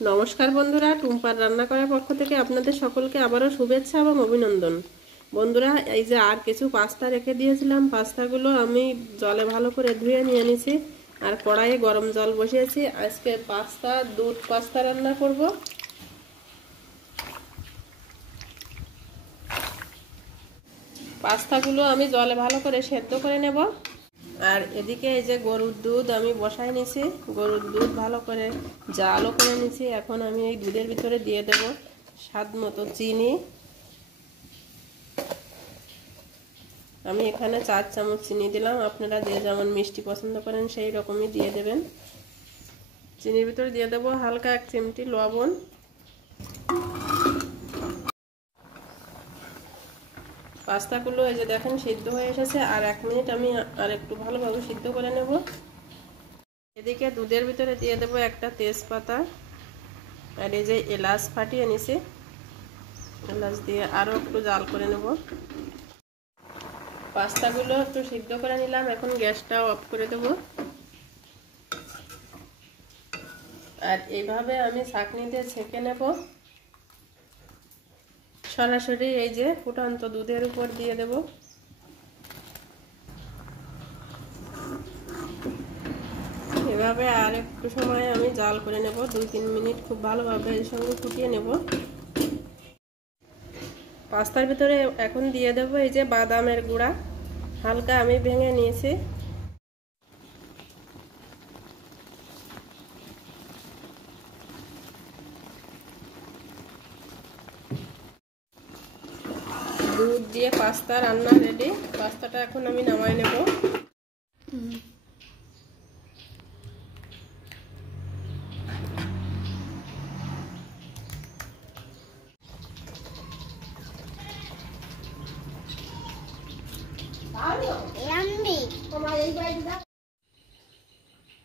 নমস্কার বন্ধুরা, টুম্পার রান্না করার পক্ষ থেকে আপনাদের সকলকে আবারও শুভেচ্ছা এবং অভিনন্দন। বন্ধুরা, এই যে আর কিছু পাস্তা রেখে দিয়েছিলাম, পাস্তাগুলো আমি জলে ভালো করে ধুয়ে নিয়ে নিয়েছি আর কড়াইয়ে গরম জল বসিয়েছি। আজকে দুধ পাস্তা রান্না করব। পাস্তাগুলো আমি জলে ভালো করে সেদ্ধ করে নেব। আর এদিকে এই যে গরুর দুধ আমি বসাই নিয়েছি, গরুর দুধ ভালো করে জালও করে নিয়েছি। এখন আমি এই দুধের ভিতরে দিয়ে দেব স্বাদ মতো চিনি। আমি এখানে 4 চামচ চিনি দিলাম, আপনারা যে যেমন মিষ্টি পছন্দ করেন সেই রকমই দিয়ে দেবেন। চিনির ভিতরে দিয়ে দেব হালকা 1 চিমটি লবণ। পাস্তাগুলো এই যে দেখেন সিদ্ধ হয়ে এসেছে, আর 1 মিনিট আমি আর একটু ভালোভাবে সিদ্ধ করে নেব। এদিকে দুধের ভিতরে দিয়ে দেব একটা তেজপাতা আর এই যে এলাচ ফাটিয়ে নিছি, এলাচ দিয়ে আরও একটু জাল করে নেব। পাস্তাগুলো একটু সিদ্ধ করে নিলাম, এখন গ্যাসটা অফ করে দেব। আর এইভাবে আমি ছাঁকনি দিয়ে ছেঁকে নেব। সরাসরি এই যে ফুটন্ত দুধের উপর দিয়ে দেব। এভাবে আর একটু সময় আমি জাল করে নেব, 2-3 মিনিট খুব ভালোভাবে এর সঙ্গে ফুটিয়ে নেব। পাস্তার ভিতরে এখন দিয়ে দেব এই যে বাদামের গুঁড়া, হালকা আমি ভেঙে নিয়েছি। দুধ দিয়ে পাস্তা রান্না রেডি। পাস্তাটা এখন আমি নামাই নেব।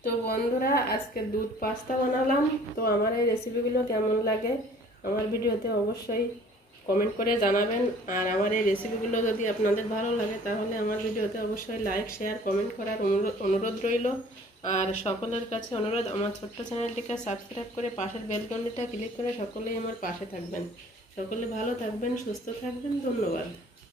তো বন্ধুরা, আজকে দুধ পাস্তা বানালাম। তো আমার এই রেসিপিগুলো কেমন লাগে আমার ভিডিওতে অবশ্যই কমেন্ট করে জানাবেন। আর আমার এই রেসিপিগুলো যদি আপনাদের ভালো লাগে তাহলে আমার ভিডিওতে অবশ্যই লাইক, শেয়ার, কমেন্ট করার অনুরোধ রইল। আর সকলের কাছে অনুরোধ, আমার ছোট্ট চ্যানেলটিকে সাবস্ক্রাইব করে পাশের বেল ঘন্টিটা ক্লিক করে সকলেই আমার পাশে থাকবেন। সকলে ভালো থাকবেন, সুস্থ থাকবেন। ধন্যবাদ।